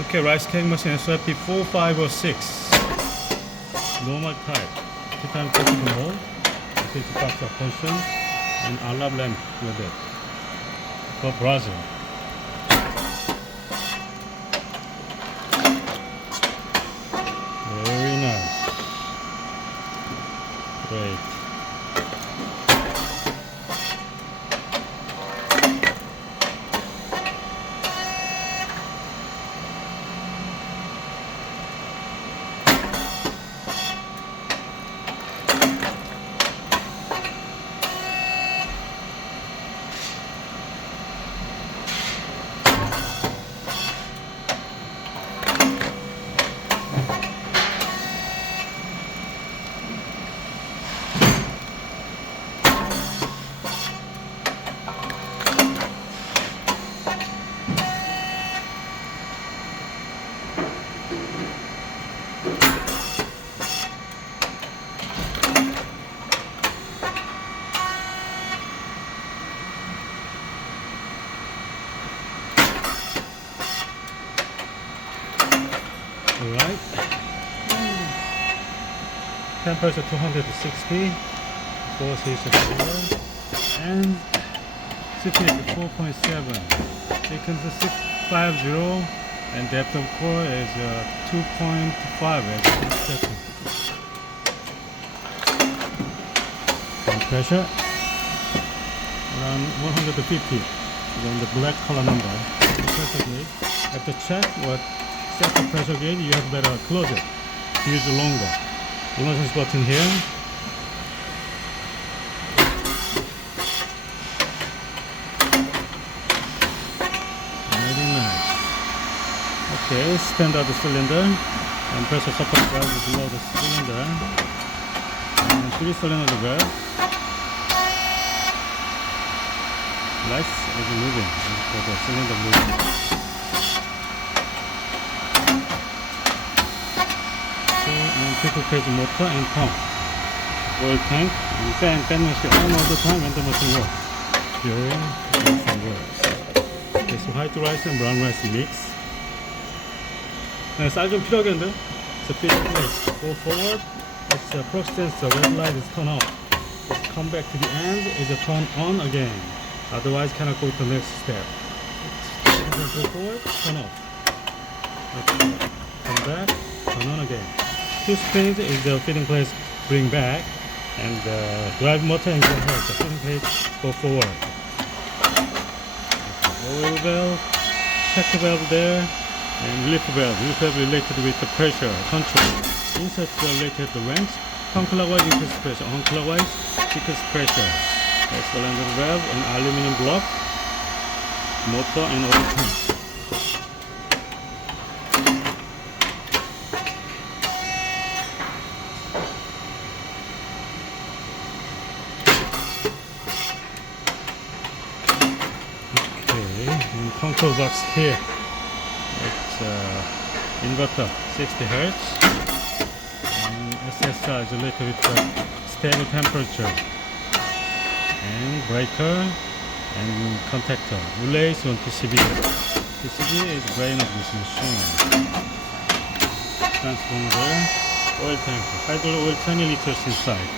Okay, rice cake machine SYP4506. Normal type. 2-time coated mold. It's box of function and olive lamp with it. For Brazil. Very nice. Great. Alright. Temperature 260, force is 4, and thickness 4.7. Thickness is 650, and depth of core is 2.5 and pressure around 150. Then the black color number. Pressure gauge. After check what set the pressure gauge, you have better close it. Use it longer. Emergency button here. Very nice. Okay, stand out the cylinder and pressure support valve is below the cylinder. And 3-cylinder valve. Lights is moving for the cylinder moving. And triple phase motor and pump, oil tank, and fan machine on all the time when the machine works. During the machine works. Okay, so white rice and brown rice mix. 네, 쌀 좀 필요하겠는데? So feeding place, go forward. It's a prox sensor, red light is turned off. Just come back to the end, is a turn on again. Otherwise cannot go to the next step. Go forward, turn off. Okay. Come back, turn on again. Two springs is the feeding place, bring back, and drive motor and go ahead. The feeding place go forward. Oil valve, check valve there, and relief valve. Relief valve related with the pressure control. Insert related to the wrench. Counterclockwise increase pressure. Counterclockwise decrease pressure. Cylinder valve and aluminum block, motor and oil tank. And control box here, it's inverter 60 Hz and SSR is related with the stable temperature and breaker and contactor. Relays on PCB. PCB is brain of this machine. Transformer there, oil tank, hydraulic oil 20 liters inside.